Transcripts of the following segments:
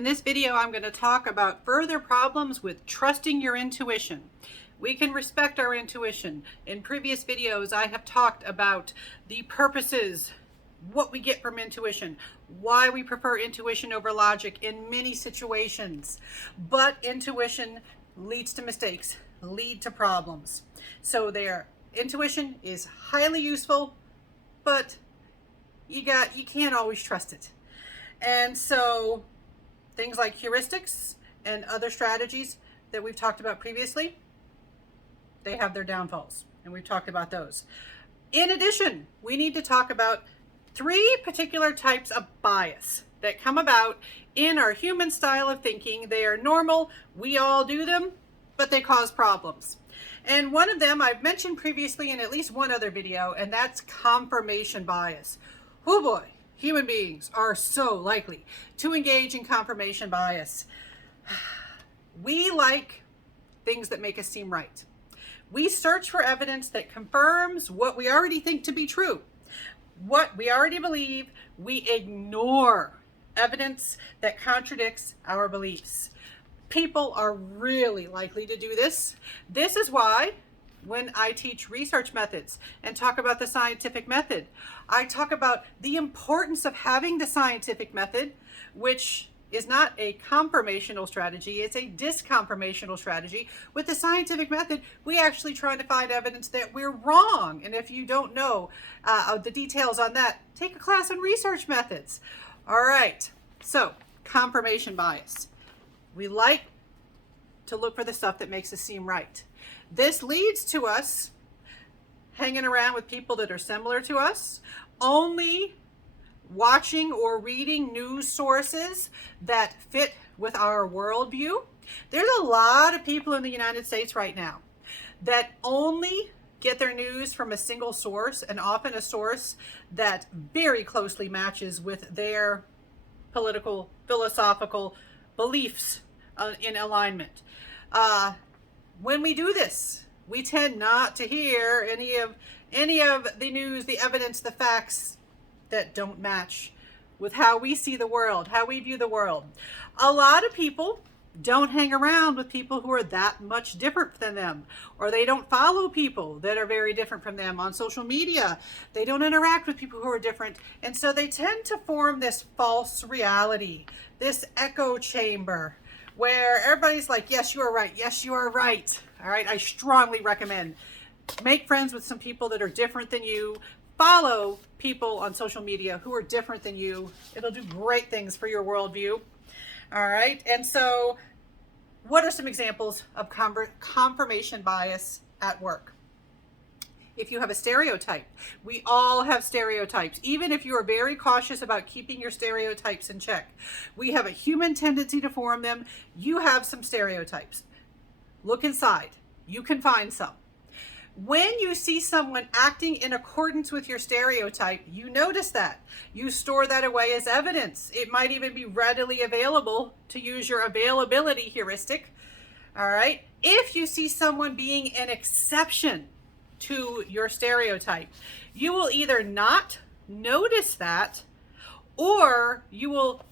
In this video, I'm going to talk about further problems with trusting your intuition. We can respect our intuition. In previous videos, I have talked about the purposes, what we get from intuition, why we prefer intuition over logic in many situations. But intuition leads to mistakes, lead to problems. So intuition is highly useful, but you can't always trust it. And so things like heuristics and other strategies that we've talked about previously, they have their downfalls, and we've talked about those. In addition, we need to talk about 3 particular types of bias that come about in our human style of thinking. They are normal, we all do them, but they cause problems. And one of them I've mentioned previously in at least one other video, and that's confirmation bias. Oh boy, human beings are so likely to engage in confirmation bias. We like things that make us seem right. We search for evidence that confirms what we already think to be true. What we already believe, we ignore evidence that contradicts our beliefs. People are really likely to do this. This is why when I teach research methods and talk about the scientific method, I talk about the importance of having the scientific method, which is not a confirmational strategy, it's a disconfirmational strategy. With the scientific method, we actually try to find evidence that we're wrong. And if you don't know the details on that, take a class on research methods. All right, so confirmation bias. We like to look for the stuff that makes us seem right. This leads to us hanging around with people that are similar to us, only watching or reading news sources that fit with our worldview. There's a lot of people in the United States right now that only get their news from a single source, and often a source that very closely matches with their political, philosophical beliefs in alignment. When we do this, we tend not to hear any of the news, the evidence, the facts that don't match with how we see the world, how we view the world. A lot of people don't hang around with people who are that much different than them, or they don't follow people that are very different from them on social media. They don't interact with people who are different, and so they tend to form this false reality, this echo chamber, where everybody's like, yes, you are right. Yes, you are right. All right. I strongly recommend make friends with some people that are different than you. Follow people on social media who are different than you. It'll do great things for your worldview. All right. And so what are some examples of confirmation bias at work? If you have a stereotype, we all have stereotypes. Even if you are very cautious about keeping your stereotypes in check, we have a human tendency to form them. You have some stereotypes. Look inside. You can find some. When you see someone acting in accordance with your stereotype, you notice that. You store that away as evidence. It might even be readily available to use your availability heuristic. All right. If you see someone being an exception to your stereotype, you will either not notice that, or you will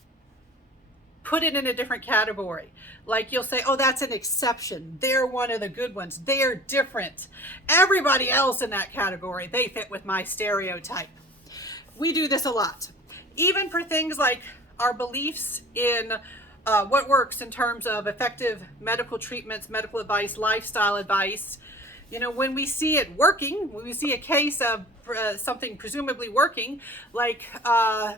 put it in a different category. Like you'll say, oh, that's an exception. They're one of the good ones. They're different. Everybody else in that category, they fit with my stereotype. We do this a lot. Even for things like our beliefs in what works in terms of effective medical treatments, medical advice, lifestyle advice. You know, when we see it working, when we see a case of something presumably working, like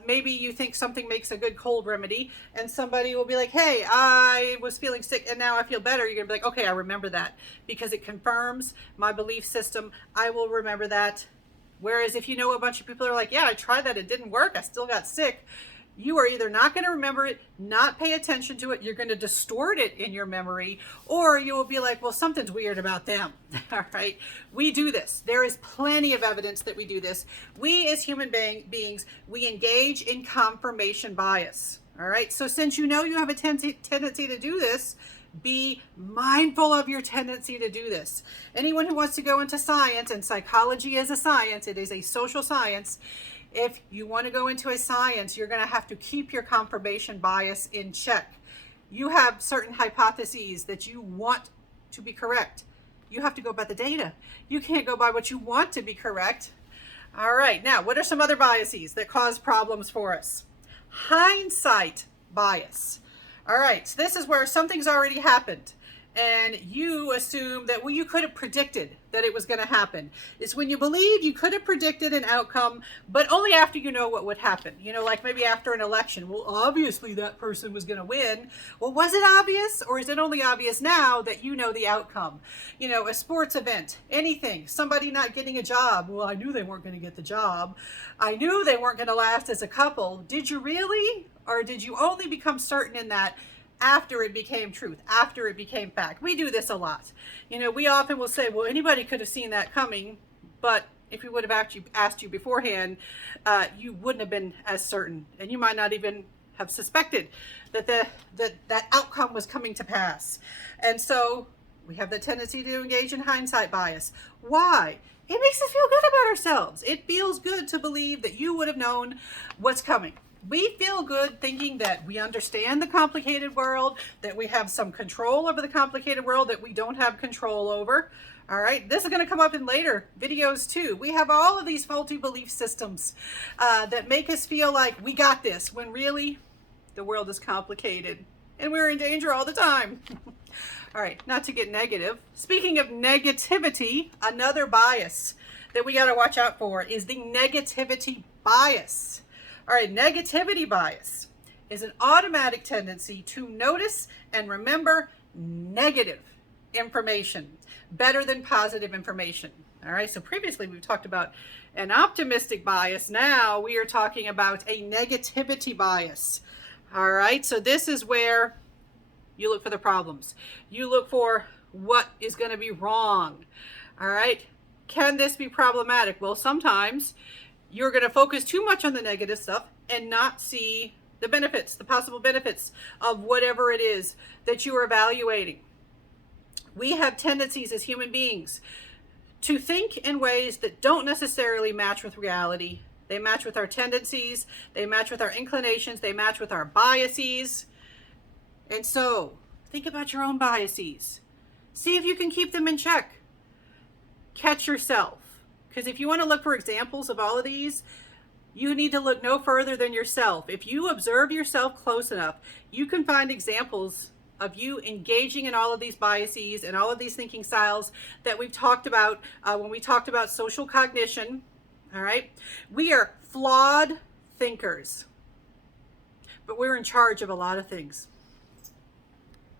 maybe you think something makes a good cold remedy, and somebody will be like, hey, I was feeling sick and now I feel better. You're gonna be like, okay, I remember that because it confirms my belief system. I will remember that. Whereas if you know a bunch of people are like, yeah, I tried that, it didn't work, I still got sick, you are either not going to remember it, not pay attention to it, you're going to distort it in your memory, or you will be like, well, something's weird about them. All right. We do this. There is plenty of evidence that we do this. We as human beings, we engage in confirmation bias. All right. So since you know you have a tendency to do this, be mindful of your tendency to do this. Anyone who wants to go into science, and psychology is a science, it is a social science. If you want to go into a science, you're going to have to keep your confirmation bias in check. you have certain hypotheses that you want to be correct. You have to go by the data. You can't go by what you want to be correct. All right, now, what are some other biases that cause problems for us? Hindsight bias. All right, so this is where something's already happened and you assume that, well, you could have predicted that it was going to happen. It's when you believe you could have predicted an outcome, but only after you know what would happen. You know, like maybe after an election. Well, obviously that person was going to win. Well, was it obvious, or is it only obvious now that you know the outcome? You know, a sports event, anything, somebody not getting a job. Well, I knew they weren't going to get the job. I knew they weren't going to last as a couple. Did you really? Or did you only become certain in that after it became truth, after it became fact? We do this a lot. You know, we often will say, well, anybody could have seen that coming, but if we would have asked you beforehand, you wouldn't have been as certain, and you might not even have suspected that that outcome was coming to pass. And so we have the tendency to engage in hindsight bias. Why? It makes us feel good about ourselves. It feels good to believe that you would have known what's coming. We feel good thinking that we understand the complicated world, that we have some control over the complicated world that we don't have control over. All right, this is going to come up in later videos too. We have all of these faulty belief systems that make us feel like we got this, when really the world is complicated and we're in danger all the time. All right, not to get negative. Speaking of negativity, another bias that we got to watch out for is the negativity bias. All right, negativity bias is an automatic tendency to notice and remember negative information better than positive information. All right, so previously we've talked about an optimistic bias. Now we are talking about a negativity bias. All right, so this is where you look for the problems. You look for what is going to be wrong. All right, can this be problematic? Well, sometimes you're going to focus too much on the negative stuff and not see the benefits, the possible benefits of whatever it is that you are evaluating. We have tendencies as human beings to think in ways that don't necessarily match with reality. They match with our tendencies, they match with our inclinations, they match with our biases. And so, think about your own biases. See if you can keep them in check. Catch yourself. Because if you want to look for examples of all of these, you need to look no further than yourself. If you observe yourself close enough, you can find examples of you engaging in all of these biases and all of these thinking styles that we've talked about when we talked about social cognition. All right, we are flawed thinkers, but we're in charge of a lot of things.